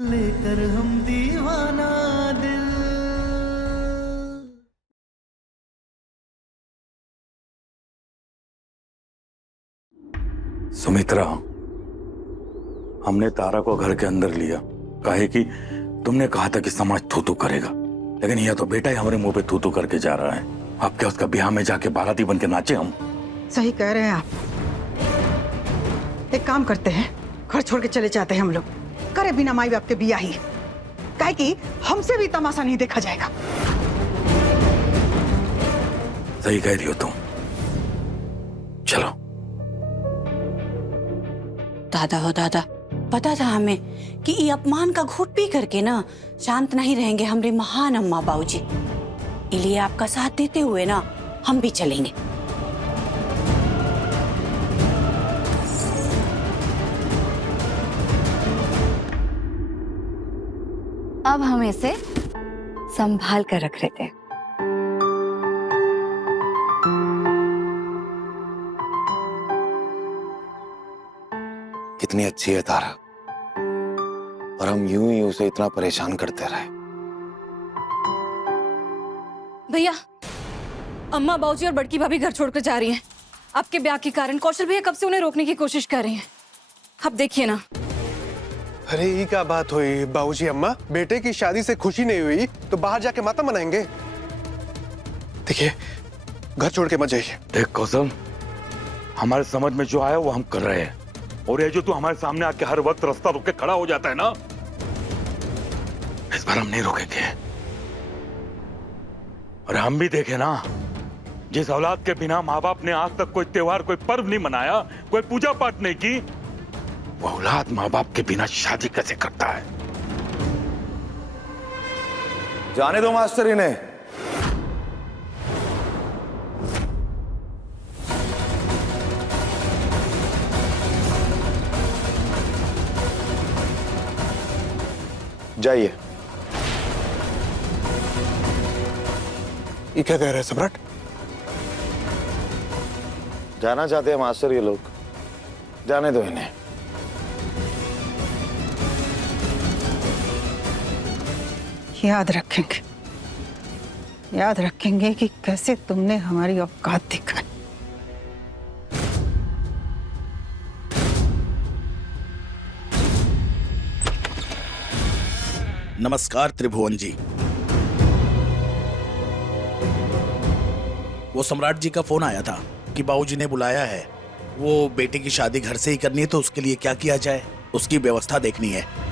लेकर हम दीवाना दिल। सुमित्रा, हमने तारा को घर के अंदर लिया, काहे कि तुमने कहा था कि समाज थू-थू करेगा, लेकिन यह तो बेटा ही हमारे मुंह पे थू-थू करके जा रहा है। अब क्या उसका ब्याह में जाके बाराती बन के नाचे हम? सही कह रहे हैं आप। एक काम करते हैं, घर छोड़ के चले जाते हैं हम लोग, करे बिना माई बाप के बिया ही, काहे कि हमसे भी तमाशा नहीं देखा जाएगा। सही कह रही हो तुम, चलो। दादा हो दादा, पता था हमें कि ये अपमान का घूंट पी करके ना शांत नहीं रहेंगे हमरे महान अम्मा बाबूजी। इसलिए आपका साथ देते हुए ना हम भी चलेंगे। अब हम इसे संभाल कर रख लेते हैं। कितनी अच्छी है तारा, और हम यूं ही उसे इतना परेशान करते रहे। भैया, अम्मा बाबूजी और बड़की भाभी घर छोड़कर जा रही हैं। आपके ब्याह के कारण कौशल भैया कब से उन्हें रोकने की कोशिश कर रही हैं। आप देखिए ना। अरे ये क्या बात हुई बाबूजी अम्मा, बेटे की शादी से खुशी नहीं हुई तो बाहर जाके मातम मनाएंगे। देखिए, घर छोड़ के मत जाइए। देख कौशल, हमारे समझ में जो आया वो हम कर रहे हैं, और ये जो तू हमारे सामने आके हर वक्त रास्ता रोक के खड़ा हो जाता है ना, इस बार हम नहीं रोकेंगे। और हम भी देखे ना, जिस औलाद के बिना माँ बाप ने आज तक कोई त्योहार, कोई पर्व नहीं मनाया, कोई पूजा पाठ नहीं की, वो औलाद माँ बाप के बिना शादी कैसे करता है? जाने दो मास्टर इन्हें। जाइए। ये क्या कह रहे हैं सम्राट? जाना चाहते हैं मास्टर ये लोग, जाने दो इन्हें। याद रखेंगे कि कैसे तुमने हमारी औकात दिखाई। नमस्कार त्रिभुवन जी। वो सम्राट जी का फोन आया था कि बाबूजी ने बुलाया है, वो बेटे की शादी घर से ही करनी है, तो उसके लिए क्या किया जाए उसकी व्यवस्था देखनी है।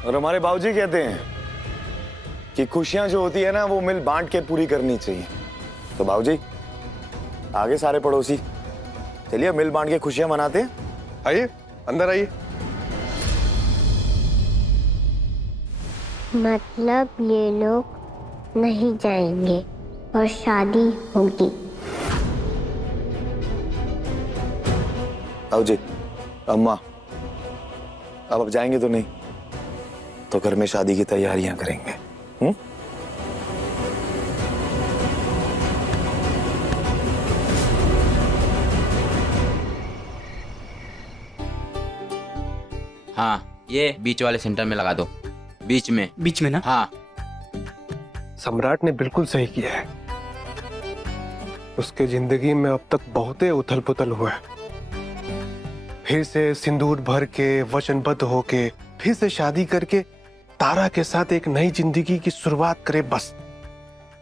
और हमारे बाबूजी कहते हैं कि खुशियां जो होती है ना वो मिल बांट के पूरी करनी चाहिए। तो बाबूजी, आगे सारे पड़ोसी चलिए मिल बांट के खुशियां मनाते हैं। आइए, अंदर आइए। मतलब ये लोग नहीं जाएंगे और शादी होगी। बाबूजी, अम्मा, अब जाएंगे तो नहीं, तो घर में शादी की तैयारियां करेंगे। हाँ, ये बीच वाले सेंटर में लगा दो। बीच में ना? हाँ। सम्राट ने बिल्कुल सही किया है। उसके जिंदगी में अब तक बहुत उथल पुथल हुआ है। फिर से सिंदूर भर के, वचनबद्ध होके, फिर से शादी करके तारा के साथ एक नई जिंदगी की शुरुआत करे, बस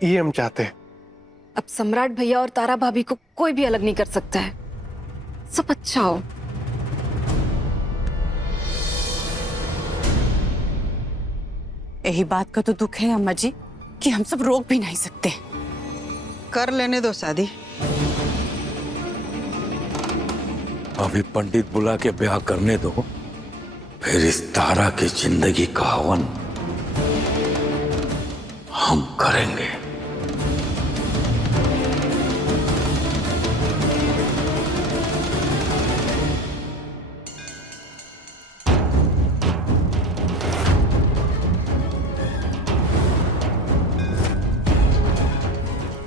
ये हम चाहते हैं। अब सम्राट भैया और तारा भाभी को कोई भी अलग नहीं कर सकता है। सब अच्छा हो। यही बात का तो दुख है अम्मा जी कि हम सब रोक भी नहीं सकते। कर लेने दो शादी। अभी पंडित बुला के ब्याह करने दो, फिर इस तारा की जिंदगी का हवन हम करेंगे।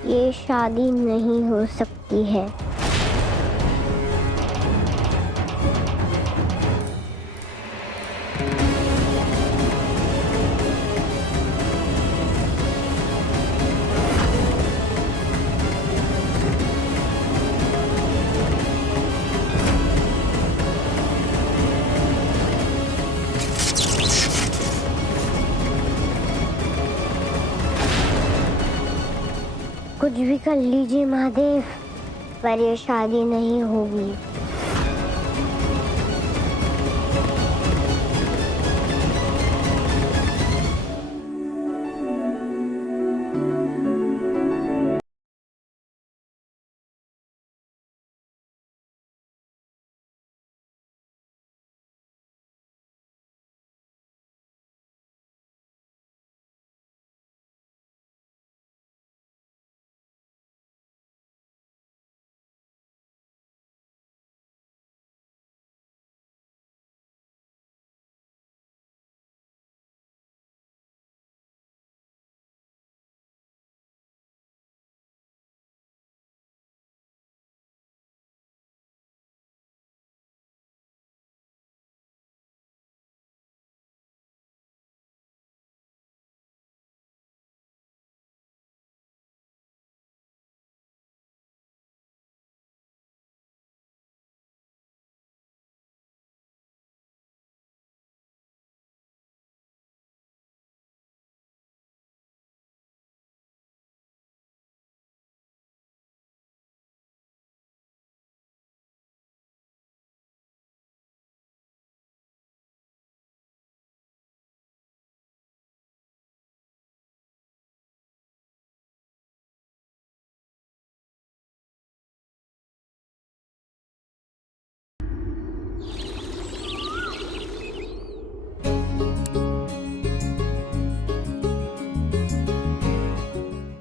ये शादी नहीं हो सकती है। कुछ भी कर लीजिए महादेव, पर ये शादी नहीं होगी।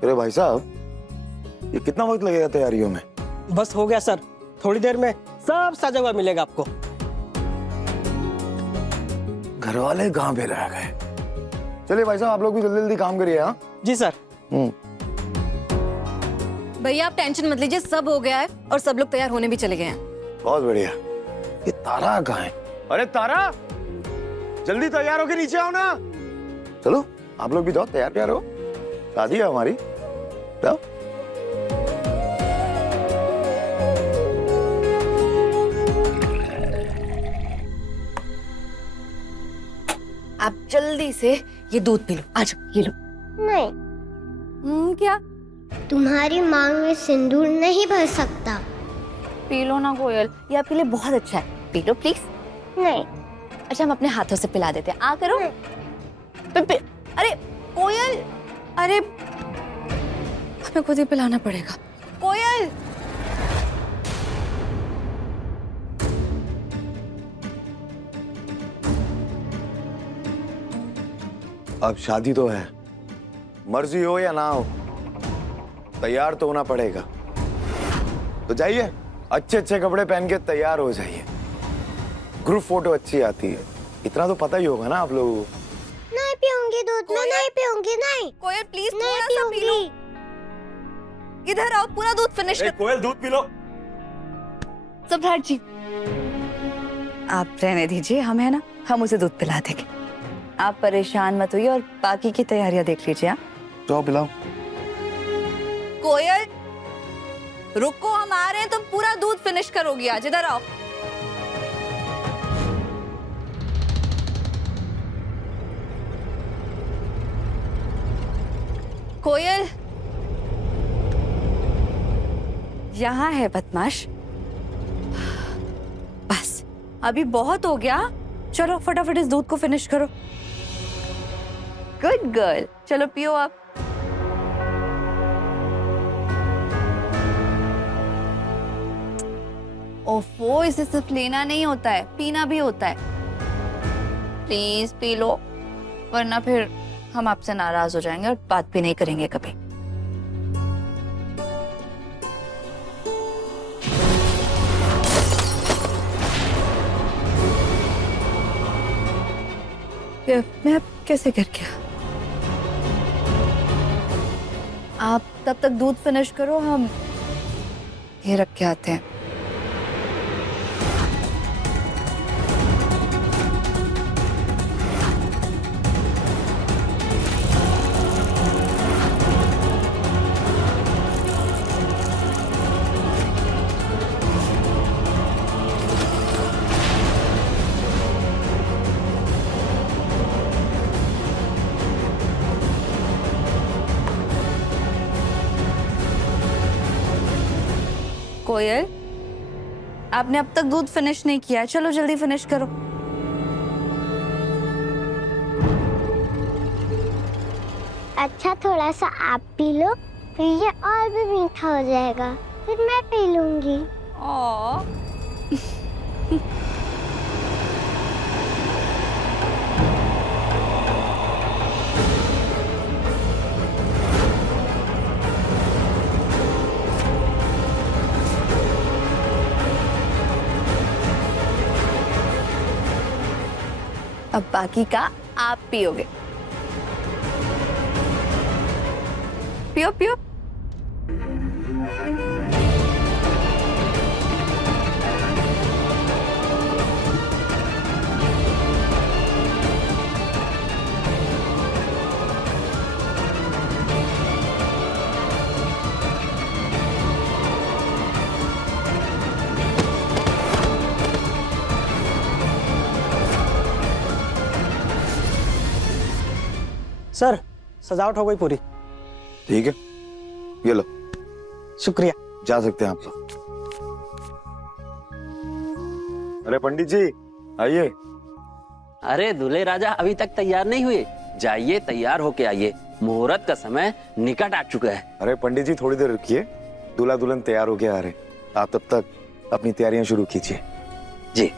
अरे भाई साहब, ये कितना वक्त लगेगा तैयारियों में? बस हो गया सर, थोड़ी देर में सब सजा हुआ मिलेगा आपको। घर वाले कहाँ पे रह गए? चलिए भाई साहब, आप लोग भी जल्दी जल्दी काम करिए। हाँ जी सर। भैया आप टेंशन मत लीजिए, सब हो गया है और सब लोग तैयार होने भी चले गए हैं। बहुत बढ़िया। ये तारा कहाँ है? अरे तारा, जल्दी तैयार होके नीचे आओ ना। चलो आप लोग भी जाओ, तैयार हो, शादी है हमारी। जाओ। आप जल्दी से ये दूध पी लो, आ जाओ, ये लो। नहीं। क्या? तुम्हारी मांग में सिंदूर नहीं भर सकता। पी लो ना कोयल, ये आपके लिए बहुत अच्छा है, पी लो प्लीज। नहीं। अच्छा हम अपने हाथों से पिला देते हैं, आ करो। अरे कोयल, अरे हमें खुद ही पिलाना पड़ेगा। कोयल, अब शादी तो है, मर्जी हो या ना हो, तैयार तो होना पड़ेगा। तो जाइए, अच्छे अच्छे कपड़े पहन के तैयार हो जाइए। ग्रुप फोटो अच्छी आती है, इतना तो पता ही होगा ना आप लोगों को। नहीं पीऊंगी दूध, मैं नहीं पीऊंगी। नहीं कोयल प्लीज नहीं थोड़ा सा पी लो। इधर आओ, पूरा दूध फिनिश कर। कोयल दूध पी लो। सम्राट जी आप रहने दीजिए, हम है ना, हम उसे दूध पिला देंगे। आप परेशान मत होइए और बाकी की तैयारियां देख लीजिए। हाँ जाओ पिलाओ। कोयल रुको, हम आ रहे हैं, तुम पूरा दूध फिनिश करोगी आज। इधर आओ। कोयल यहाँ है बदमाश। बस अभी बहुत हो गया, चलो फटाफट इस दूध को फिनिश करो। गुड गर्ल, चलो पियो आप। ओफो, इसे सिर्फ लेना नहीं होता है, पीना भी होता है। प्लीज पी लो, वरना फिर हम आपसे नाराज हो जाएंगे और बात भी नहीं करेंगे कभी। मैं अब कैसे कर गया? आप तब तक दूध फिनिश करो, हम ये रख के आते हैं। कोयल, आपने अब तक दूध फिनिश नहीं किया, चलो जल्दी फिनिश करो। अच्छा थोड़ा सा आप पी लो, फिर ये और भी मीठा हो जाएगा, फिर मैं पी लूंगी। अब बाकी का आप पियोगे। पियो पियो। सर सजावट हो गई पूरी। ठीक है, ये लो। शुक्रिया। जा सकते हैं आप लोग। अरे पंडित जी आइए। अरे दूल्हे राजा अभी तक तैयार नहीं हुए, जाइए तैयार होके आइए, मुहूर्त का समय निकट आ चुका है। अरे पंडित जी थोड़ी देर रुकिए, दूल्हा दुल्हन तैयार होके आ रहे, आप तब तक अपनी तैयारियां शुरू कीजिए। जी।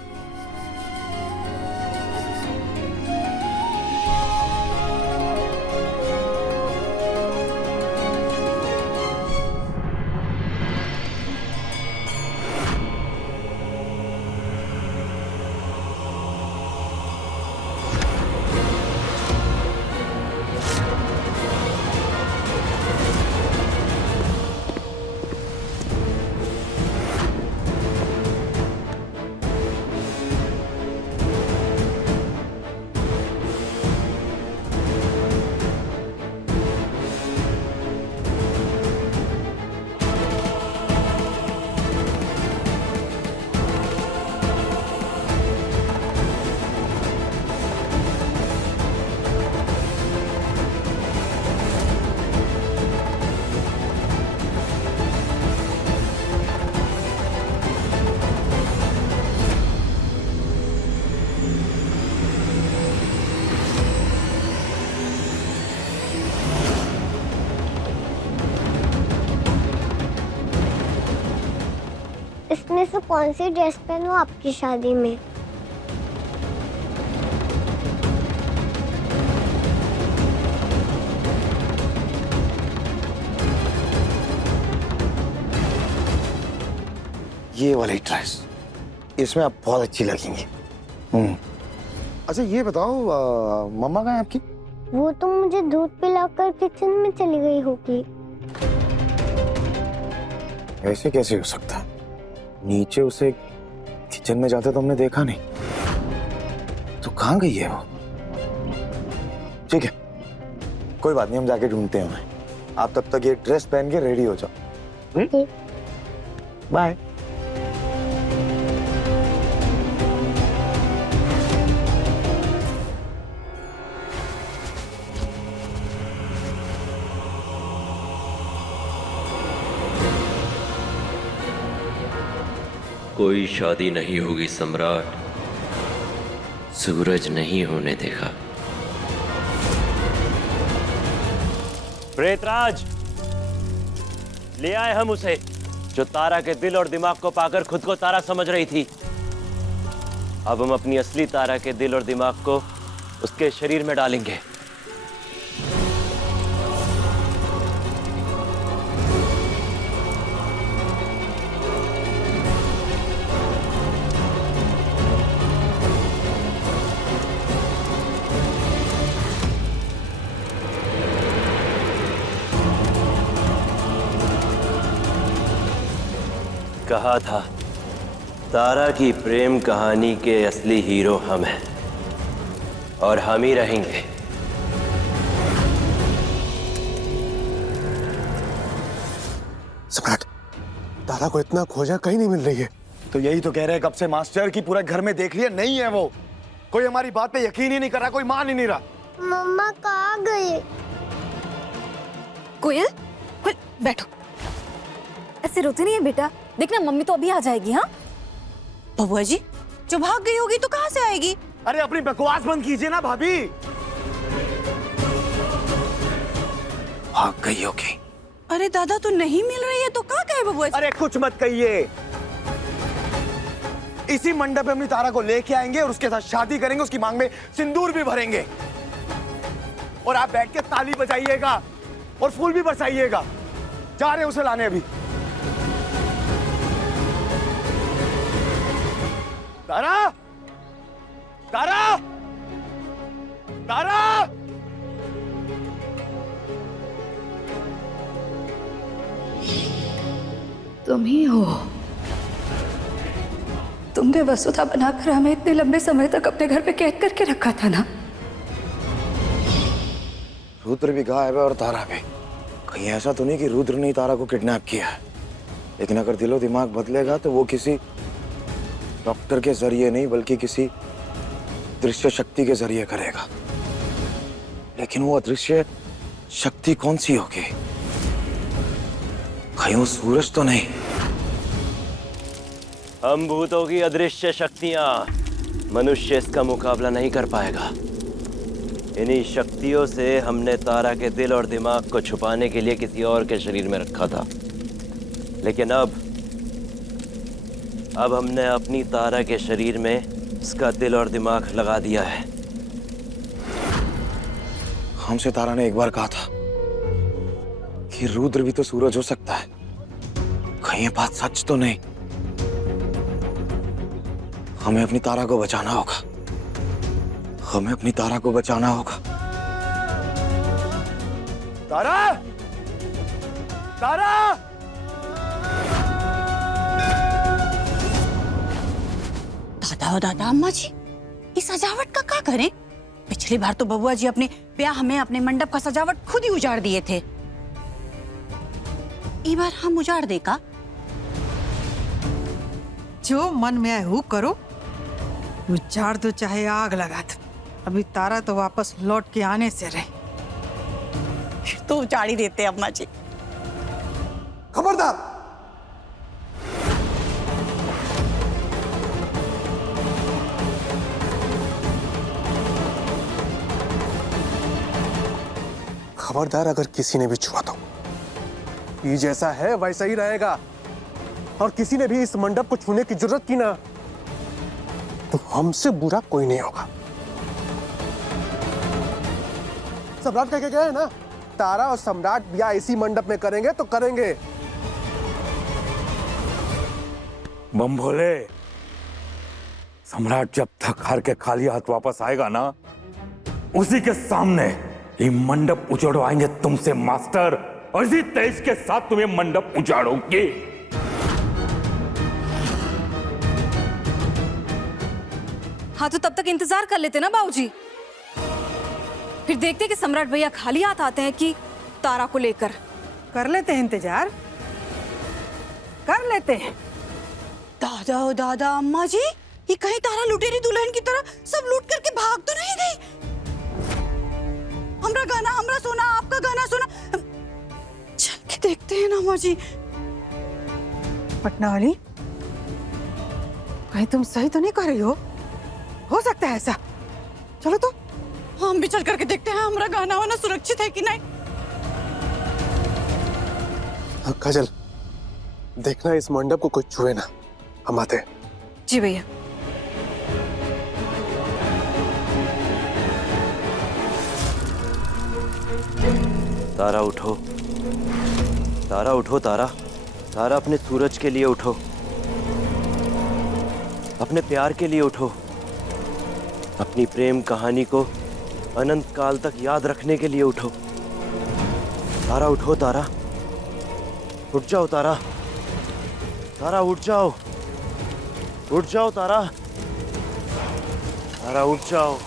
इसमें से कौन सी ड्रेस पहनूं आपकी शादी में? ये वाली ड्रेस, इसमें आप बहुत अच्छी लगेंगी। अच्छा ये बताओ मम्मा कहाँ है आपकी? वो तो मुझे दूध पिलाकर किचन में चली गई होगी। ऐसे कैसे हो सकता है? नीचे उसे किचन में जाते तो हमने देखा नहीं, तो कहाँ गई है वो? ठीक है कोई बात नहीं, हम जाके ढूंढते हैं उन्हें। आप तब तक ये ड्रेस पहन के रेडी हो जाओ। बाय। कोई शादी नहीं होगी सम्राट, सूरज नहीं होने देगा। प्रेतराज, ले आए हम उसे जो तारा के दिल और दिमाग को पाकर खुद को तारा समझ रही थी। अब हम अपनी असली तारा के दिल और दिमाग को उसके शरीर में डालेंगे। कहा था तारा की प्रेम कहानी के असली हीरो हम हैं और हम ही रहेंगे। सम्राट, तारा को इतना खोजा कहीं नहीं मिल रही है। तो यही तो कह रहे हैं कब से मास्टर की पूरे घर में देख लिया, नहीं है वो। कोई हमारी बात पे यकीन ही नहीं कर रहा, कोई मान ही नहीं रहा। मम्मा कहाँ गए? कोयल, बैठो। ऐसे रोते नहीं है बेटा, देखना मम्मी तो अभी आ जाएगी। हाँ बबुआ जी, जो भाग गई होगी तो कहाँ से आएगी? अरे अपनी बकवास बंद कीजिए ना भाभी। भाग गई होगी। अरे दादा तो नहीं मिल रही है तो क्या कहे बबुआ जी? अरे कुछ मत कहिए। इसी मंडप में अपनी तारा को लेके आएंगे और उसके साथ शादी करेंगे, उसकी मांग में सिंदूर भी भरेंगे और आप बैठ के ताली बजाइएगा और फूल भी बरसाइएगा। जा रहे उसे लाने अभी। तारा, तारा, तारा। तुम ही हो। तुमने वसुधा बनाकर हमें इतने लंबे समय तक अपने घर पे कैद करके रखा था ना। रुद्र भी गायब है और तारा भी। कहीं ऐसा तो नहीं कि रुद्र ने तारा को किडनैप किया है, लेकिन अगर दिलो दिमाग बदलेगा तो वो किसी डॉक्टर के जरिए नहीं बल्कि किसी दृश्य शक्ति के जरिए करेगा। लेकिन वो अदृश्य शक्ति कौन सी होगी? कहीं वो सूरज तो नहीं? हम भूतों की अदृश्य शक्तियां, मनुष्य इसका मुकाबला नहीं कर पाएगा। इन्हीं शक्तियों से हमने तारा के दिल और दिमाग को छुपाने के लिए किसी और के शरीर में रखा था, लेकिन अब हमने अपनी तारा के शरीर में इसका दिल और दिमाग लगा दिया है। हमसे तारा ने एक बार कहा था कि रुद्र भी तो सूरज हो सकता है। कहीं ये बात सच तो नहीं? हमें अपनी तारा को बचाना होगा। हमें अपनी तारा को बचाना होगा। तारा, तारा। दादा दादा अम्मा जी, इस सजावट का क्या करें? पिछली बार तो बबुआ जी अपने ब्याह में अपने मंडप का सजावट खुद ही उजाड़ दिए थे। इस बार हम उजाड़ दे का? जो मन में आए वो करो, उजाड़ दो चाहे आग लगा दो। अभी तारा तो वापस लौट के आने से रहे। तो उजाड़ ही देते अम्मा जी। खबरदार! खबरदार अगर किसी ने भी छुआ तो ये जैसा है वैसा ही रहेगा। और किसी ने भी इस मंडप को छूने की जरूरत की ना तो हमसे बुरा कोई नहीं होगा। सम्राट कह के गए हैं ना, तारा और सम्राट ब्याह इसी मंडप में करेंगे तो करेंगे। बम भोले, सम्राट जब थक हार के खाली हाथ वापस आएगा ना, उसी के सामने ये मंडप उजाड़वाएंगे तुमसे मास्टर, और इसी तेज के साथ तुम्हें मंडप उजाड़ोगे। हाँ तो तब तक इंतजार कर लेते ना बाबूजी। फिर देखते कि सम्राट भैया खाली हाथ आते हैं कि तारा को लेकर। कर लेते हैं इंतजार, कर लेते हैं। दादा ओ दादा अम्मा जी, ये कहीं तारा लुटेरी दुल्हन की तरह सब लूट करके भाग तो नहीं गई? हमरा गाना, हमरा सोना, आपका गाना सोना। चल के देखते हैं ना अम्मा जी। पटना वाली, कहीं तुम सही तो नहीं कर रही हो सकता है ऐसा। चलो तो हम भी चल करके देखते हैं हमारा गाना वाना सुरक्षित है कि नहीं। काजल, देखना इस मंडप को कोई छुए ना। हम आते हैं। जी भैया। तारा उठो, तारा उठो, तारा, तारा अपने सूरज के लिए उठो, अपने प्यार के लिए उठो, अपनी प्रेम कहानी को अनंत काल तक याद रखने के लिए उठो। तारा उठो, तारा उठ जाओ, तारा, तारा उठ जाओ, उठ जाओ, तारा, तारा उठ जाओ।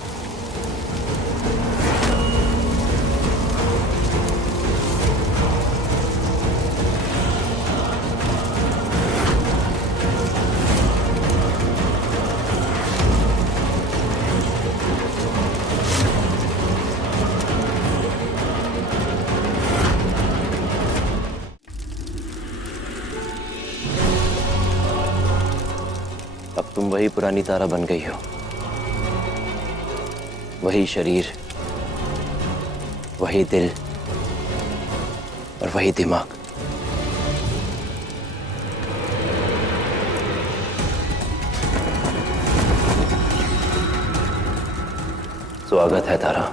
तुम वही पुरानी तारा बन गई हो, वही शरीर, वही दिल और वही दिमाग। स्वागत है तारा।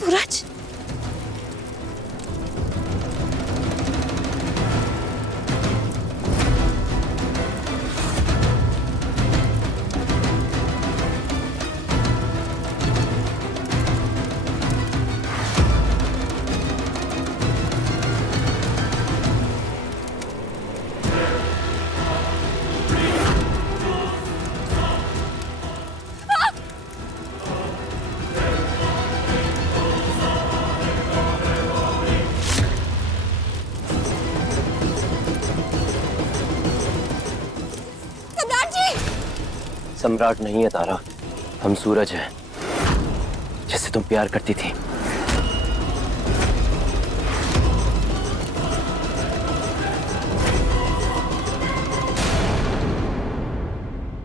सूरज, सम्राट नहीं है तारा, हम सूरज हैं, जिससे तुम प्यार करती थी।